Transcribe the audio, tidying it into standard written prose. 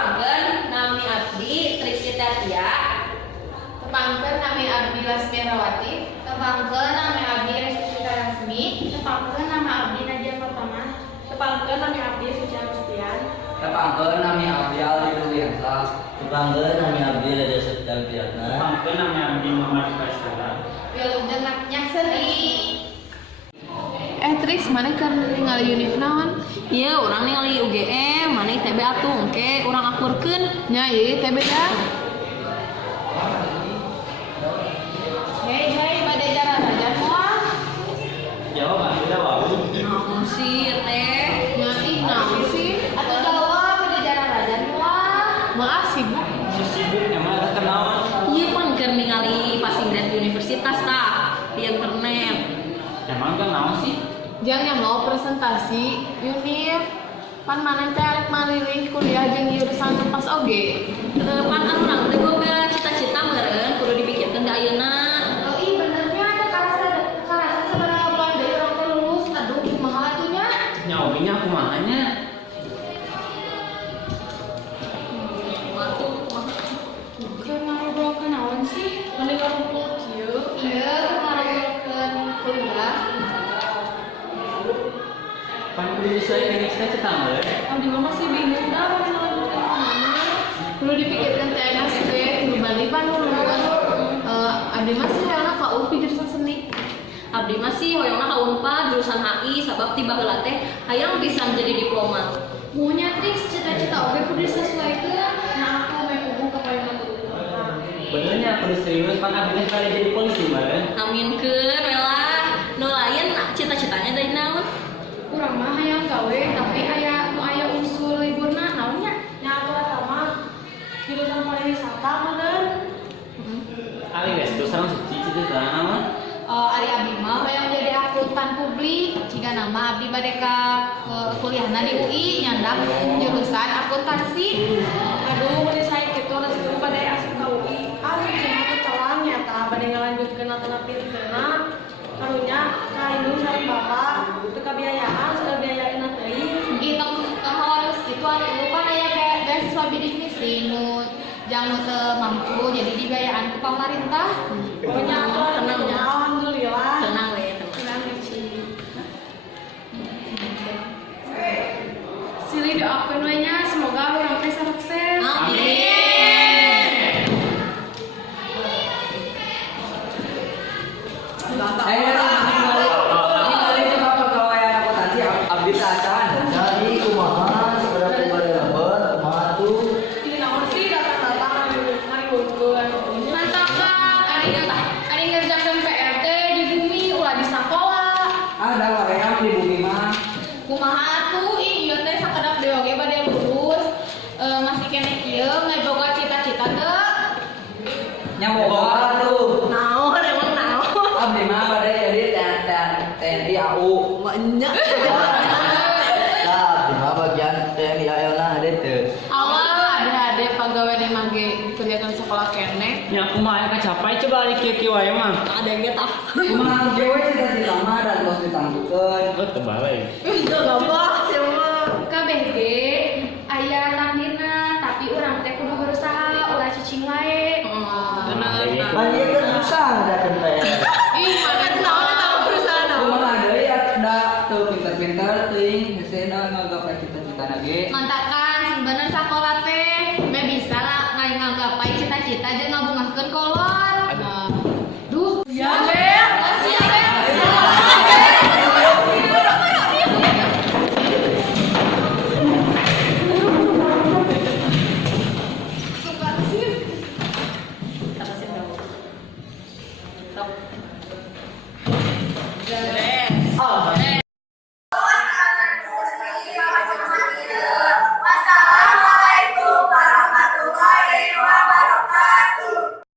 tepangkeun nami abdi Triksi Tatia. Tepangkeun nami abdi Lasmirawati. Tepangkeun nami abdi Restituta Rasmi. Tepangkeun nama abdi Nadia Fatama. Tepangkeun nami abdi Suci Agustian. Tepangkeun nami abdi Aldi Ruliansa. Tepangkeun nami abdi Rada Septian Piatna. Tepangkeun nami abdi Muhammad Faisal. Wilujeng naknya seni. Trix, mana kan ningali univ naon? Ieu urang ningali UGM, maneh TB atuh engke urang akurkeun. Nya ieu teh beda. Hei bade jara raja moal. Jawab udah wau. Naon sih teh? Nya ih naon sih? Atuh jawab bade jara raja moal. Maaf sibuk. Sibuk emang ada kenaon. Ieu pan keur ningali passing grade universitas tah di internet. Emang kenaon sih? Jangan mau presentasi univ. Pan mana teh arek malilih kuliah jeung jurusan pas oge. Pan urang teh boga cita-cita meureun kudu dipikirkeun ka ayeuna. Oh iya benernya ada karasa sebenarnya bulan dari orang teh lulus. Aduh kumaha atunya? Nyawinya kumahanya? Atuh Kenal bro kenaon sih? Mending ngumpul kieu. Iya kemarin kuliah. Pan kudu disesuaikan kita cita meureun. Abdi mah masih bingung dah mau melanjutkan ke mana. Perlu dipikirkan teh enak teh kudu balik pan lulus. Abdi mah sih anak ka UPI jurusan seni. abdi mah sih hoyongna ka Unpad jurusan HI sabab tiba heula teh hayang pisan jadi diplomat. Punya Trix cita-cita oke kudu disesuaikan. Nah aku mau kubu ke payung Benernya kudu serius pan abdi teh bade jadi polisi meureun. Aminkeun lah. Nu lain cita-citanya dari naon? kurang mah hayang gawe tapi aya unsur liburna naonnya? Nya aku mah jurusan pariwisata meureun. Ali restu sareng cita-cita nama. Ari abdi mah hayang jadi akuntan publik. Jika nama abdi bade ka kuliahna di UI nyandak jurusan akuntansi. Aduh, bade sae kitu restu bade asup ka UI. Cuma kecalang nyata bade ngalanjutkeun atana pilihkeunna. Karunya ka indung sareng bapak teu kabiayaan sudah biayain teuing. Gitu harus gitu atuh kan aya kayak beasiswa bidik misi nu jangan teu mampu jadi dibiayaan ku pemerintah. Pokoknya aku tenang ya. Alhamdulillah. Tenang we, tenang. Tenang ya, Ci. Silih doakeun we nya semoga urang teh sukses. Amin. Ningali coba pegawaian akuntansi abdi taacan. Jadi kumaha sebenarnya bade lembar kumaha tuh. Ini naon sih datang-datang mari ngurkeun. Mantap kan ari ngerjakeun PR teh di bumi ulah di sakola. Ada waream di bumi mah. Kumaha atuh ih ieu teh sakedap dewe oge bade lulus. Masih kene kieu ngaboga cita-cita teu. Nya boga tuh. Naon emang naon? Abdi mah bade jadi TNI AU. Banyak. Tah, di mana bagian TNI AL nah ada teu. Awal ada pegawai di mage kerjakan sekolah kene. Nya kumaha kacapai coba ari kieu-kieu wae mah. Ada yang getah. Kumaha ge we cita-cita mah dan tos ditampukeun. Oh tebalai. Itu gabah siapa? Kabeh ge aya takdirna tapi urang teh kudu berusaha ulah cicing wae. Bener. Banyak kan usaha ada kan teh. Ih, mana tahu tahu perusahaan apa? Kumaha deui da teu pinter-pinter teuing hese na ngagapai cita-citana ge. Mantakan sebenarnya sakola teh